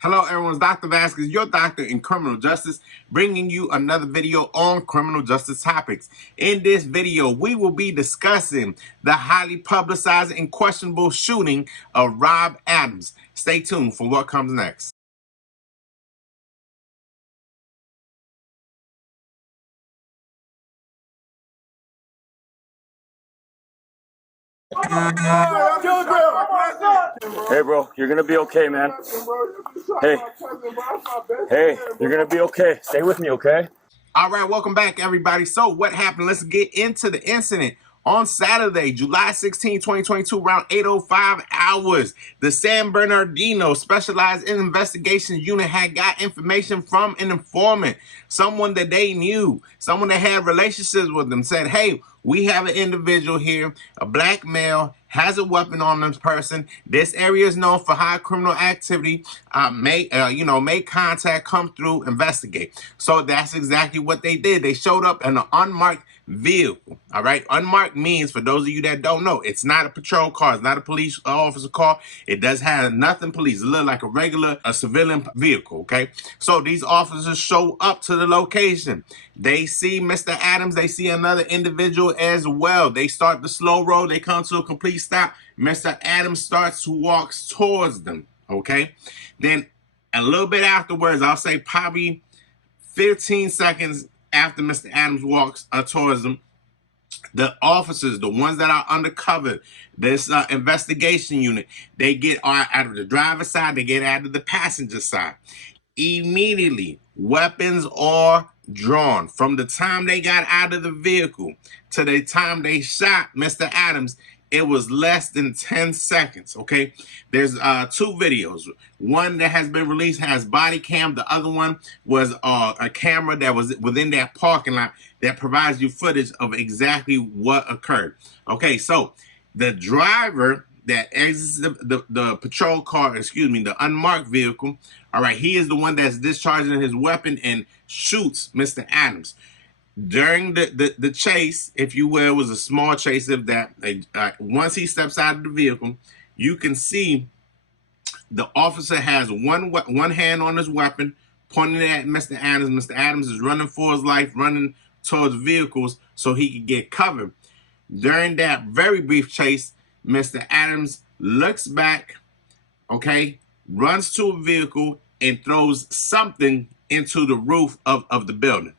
Hello everyone, it's Dr. Vasquez, your doctor in criminal justice, bringing you another video on criminal justice topics. In this video, we will be discussing the highly publicized and questionable shooting of Rob Adams. Stay tuned for what comes next. Hey, bro, you're gonna be okay, man. Hey, you're gonna be okay. Stay with me, okay? All right, welcome back, everybody. So what happened? Let's get into the incident. On Saturday, July 16, 2022, around 8:05 hours, the San Bernardino Specialized Investigation Unit had got information from an informant, someone that they knew, someone that had relationships with them, said, hey, we have an individual here, a black male, has a weapon on this person. This area is known for high criminal activity. Make contact, come through, investigate. So that's exactly what they did. They showed up in an unmarked vehicle. All right, unmarked means, for those of you that don't know, it's not a patrol car, it's not a police officer car. It does have nothing police. It looks like a civilian vehicle. Okay, so these officers show up to the location. They see Mr. Adams. They see another individual as well. They start the slow roll. They come to a complete stop. Mr. Adams starts to walk towards them. Okay, then a little bit afterwards, I'll say probably 15 seconds after Mr. Adams walks towards them, the officers, the ones that are undercover, this investigation unit, they get out of the driver's side, they get out of the passenger side. Immediately, weapons are drawn. From the time they got out of the vehicle to the time they shot Mr. Adams, it was less than 10 seconds, okay? There's two videos. One that has been released has body cam. The other one was a camera that was within that parking lot that provides you footage of exactly what occurred. Okay, so the driver that exits the patrol car, the unmarked vehicle, all right, he is the one that's discharging his weapon and shoots Mr. Adams. During the chase, if you will, it was a small chase of that. Once he steps out of the vehicle, you can see the officer has one hand on his weapon, pointing at Mr. Adams. Mr. Adams is running for his life, running towards vehicles so he could get covered. During that very brief chase, Mr. Adams looks back, okay, runs to a vehicle and throws something into the roof of the building.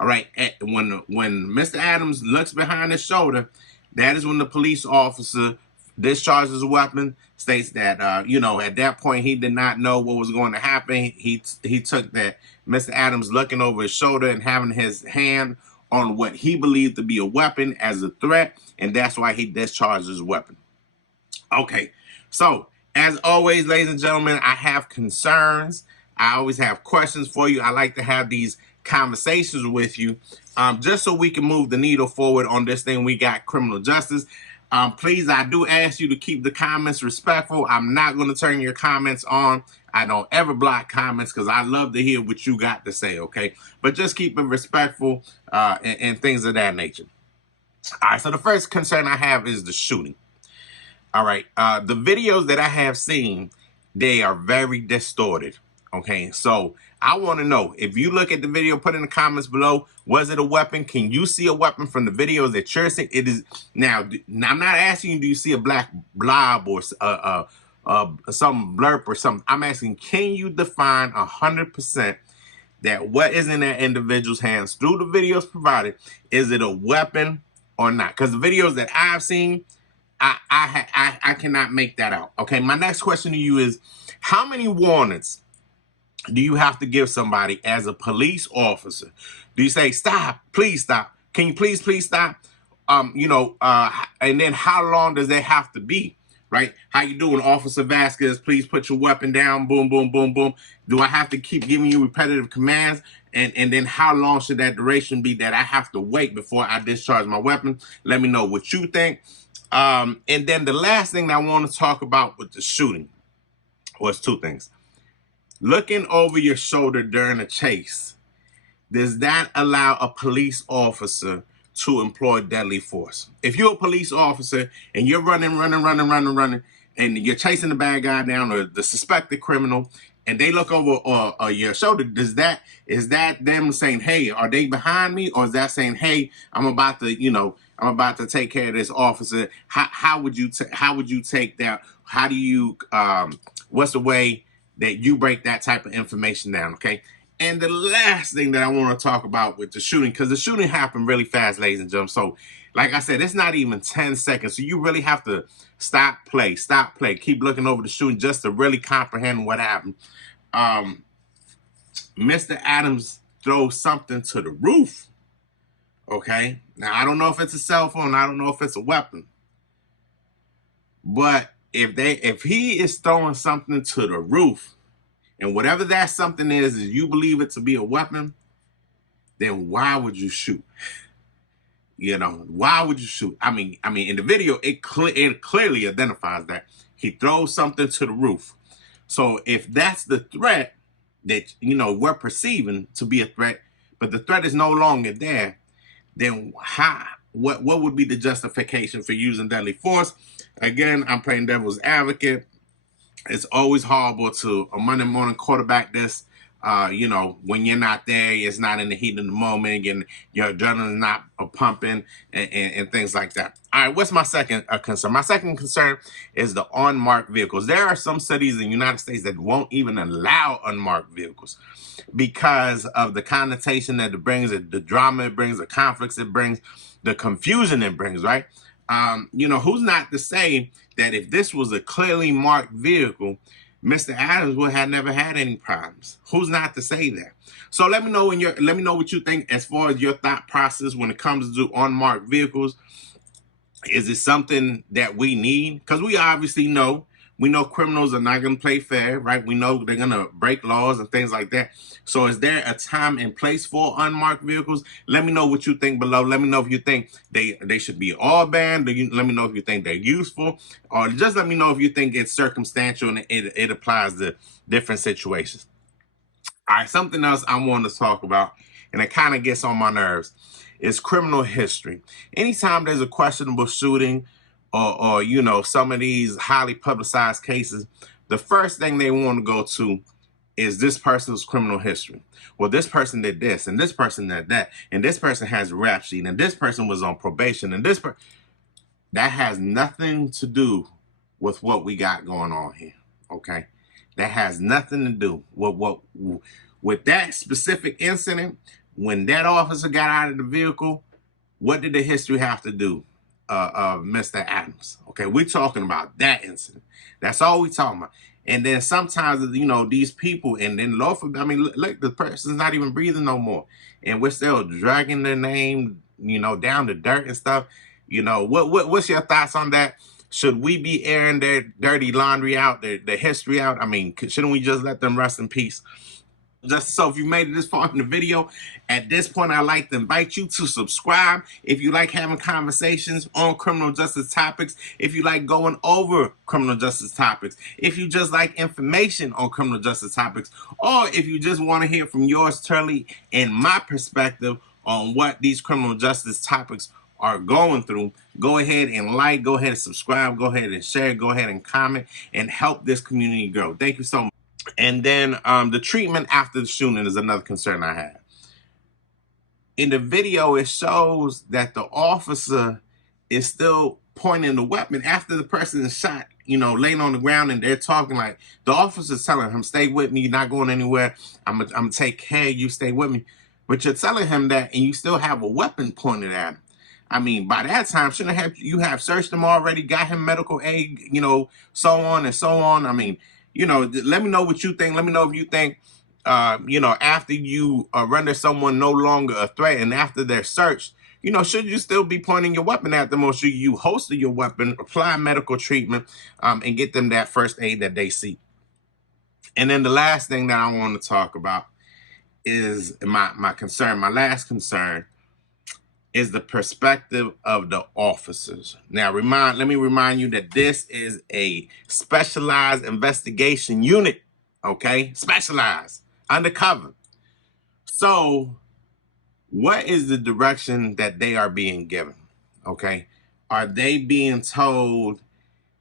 All right, when Mr. Adams looks behind his shoulder, that is when the police officer discharges a weapon, states that, at that point he did not know what was going to happen. He took that Mr. Adams looking over his shoulder and having his hand on what he believed to be a weapon as a threat, and that's why he discharged his weapon. Okay, so as always, ladies and gentlemen, I have concerns. I always have questions for you. I like to have these conversations with you just so we can move the needle forward on this thing we got, criminal justice. Please, I do ask you to keep the comments respectful. I'm not going to turn your comments on. I don't ever block comments because I love to hear what you got to say, okay? But just keep it respectful and things of that nature. All right, so the first concern I have is the shooting. All right, the videos that I have seen, they are very distorted. Okay, so I want to know, if you look at the video, put in the comments below, was it a weapon? Can you see a weapon from the videos that you're seeing? It is now. I'm not asking you, do you see a black blob or some blurb or something? I'm asking, can you define 100% that what is in that individual's hands through the videos provided? Is it a weapon or not? Because the videos that I've seen, I cannot make that out. Okay, my next question to you is, how many warnings do you have to give somebody as a police officer? Do you say, stop, please stop? Can you please stop? And then how long does that have to be, right? How you doing, Officer Vasquez? Please put your weapon down, boom, boom, boom, boom. Do I have to keep giving you repetitive commands? And then how long should that duration be that I have to wait before I discharge my weapon? Let me know what you think. And then the last thing that I want to talk about with the shooting was two things. Looking over your shoulder during a chase, does that allow a police officer to employ deadly force? If you're a police officer and you're running, and you're chasing the bad guy down or the suspected criminal, and they look over your shoulder, is that them saying, hey, are they behind me? Or is that saying, hey, I'm about to take care of this officer? How would you take that? How do you what's the way that you break that type of information down? Okay. And the last thing that I want to talk about with the shooting, because the shooting happened really fast, ladies and gentlemen. So, like I said, it's not even 10 seconds. So you really have to stop, play, keep looking over the shooting just to really comprehend what happened. Mr. Adams throws something to the roof. Okay. Now, I don't know if it's a cell phone. I don't know if it's a weapon. But if he is throwing something to the roof, and whatever that something is you believe it to be a weapon, then why would you shoot? Why would you shoot? I mean, in the video, it clearly identifies that he throws something to the roof. So if that's the threat that, we're perceiving to be a threat, but the threat is no longer there, then what would be the justification for using deadly force? Again, I'm playing devil's advocate. It's always horrible to a Monday morning quarterback this. When you're not there, it's not in the heat of the moment, and your adrenaline is not pumping and things like that. All right, what's my second concern? My second concern is the unmarked vehicles. There are some cities in the United States that won't even allow unmarked vehicles because of the connotation that it brings, the drama it brings, the conflicts it brings, the confusion it brings, right? Who's not to say that if this was a clearly marked vehicle, Mr. Adams would have never had any problems? Who's not to say that? So let me know what you think as far as your thought process when it comes to unmarked vehicles. Is it something that we need? Because we obviously know criminals are not going to play fair, right? We know they're going to break laws and things like that. So is there a time and place for unmarked vehicles? Let me know what you think below. Let me know if you think they should be all banned. Let me know if you think they're useful, or just let me know if you think it's circumstantial and it applies to different situations. All right, something else I want to talk about, and it kind of gets on my nerves, is criminal history. Anytime there's a questionable shooting or some of these highly publicized cases, the first thing they want to go to is this person's criminal history. Well, this person did this, and this person did that, and this person has a rap sheet, and this person was on probation, and that has nothing to do with what we got going on here, okay? That has nothing to do with that specific incident. When that officer got out of the vehicle, what did the history have to do of Mr. Adams? Okay, we're talking about that incident. That's all we're talking about. And then sometimes, these people, and then look, the person's not even breathing no more, and we're still dragging their name, down the dirt and stuff. What's your thoughts on that? Should we be airing their dirty laundry out, their history out? Shouldn't we just let them rest in peace? Just so if you made it this far in the video, at this point, I'd like to invite you to subscribe. If you like having conversations on criminal justice topics, if you like going over criminal justice topics, if you just like information on criminal justice topics, or if you just want to hear from yours truly and my perspective on what these criminal justice topics are going through, go ahead and go ahead and subscribe, go ahead and share, go ahead and comment, and help this community grow. Thank you so much. And then the treatment after the shooting is another concern I have. In the video, it shows that the officer is still pointing the weapon after the person is shot, laying on the ground, and they're talking like the officer's telling him, stay with me, you're not going anywhere. I'm gonna take care of you, stay with me. But you're telling him that, and you still have a weapon pointed at him. By that time, shouldn't you have searched him already, got him medical aid, so on and so on. Let me know what you think. Let me know if you think, after you render someone no longer a threat and after they're searched, should you still be pointing your weapon at them, or should you holster your weapon, apply medical treatment, and get them that first aid that they seek? And then the last thing that I want to talk about is my concern. My last concern is the perspective of the officers. Now, let me remind you that this is a specialized investigation unit, okay? Specialized, undercover. So, what is the direction that they are being given, okay? Are they being told,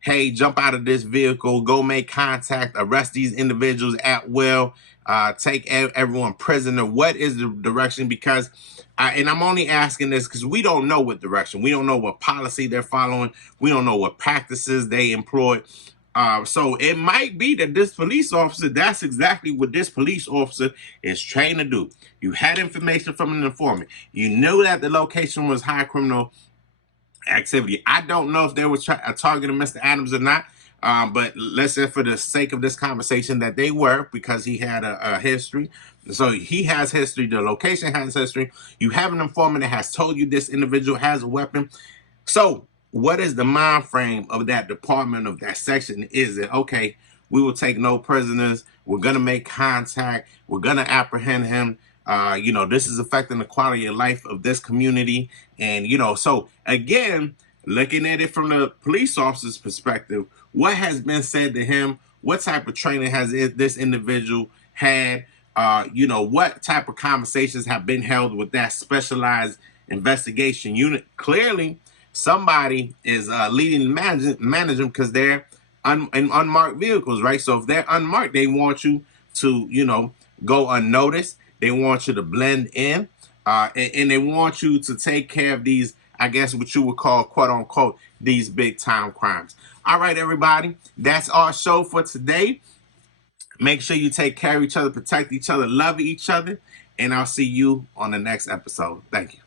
hey, jump out of this vehicle, go make contact, arrest these individuals at will, take everyone prisoner? What is the direction? Because, and I'm only asking this because we don't know what direction. We don't know what policy they're following. We don't know what practices they employ. So it might be that this police officer, that's exactly what this police officer is trained to do. You had information from an informant. You knew that the location was high criminal activity. I don't know if they were targeting Mr. Adams or not, but let's say for the sake of this conversation that they were, because he had a history. So he has history. The location has history. You have an informant that has told you this individual has a weapon. So what is the mind frame of that department, of that section? Is it, okay, we will take no prisoners, we're going to make contact, we're going to apprehend him, this is affecting the quality of life of this community. And, so again, looking at it from the police officer's perspective, what has been said to him? What type of training has this individual had? What type of conversations have been held with that specialized investigation unit? Clearly, somebody is leading management because they're in unmarked vehicles, right? So if they're unmarked, they want you to, go unnoticed. They want you to blend in, and they want you to take care of these, I guess, what you would call, quote unquote, these big time crimes. All right, everybody, that's our show for today. Make sure you take care of each other, protect each other, love each other, and I'll see you on the next episode. Thank you.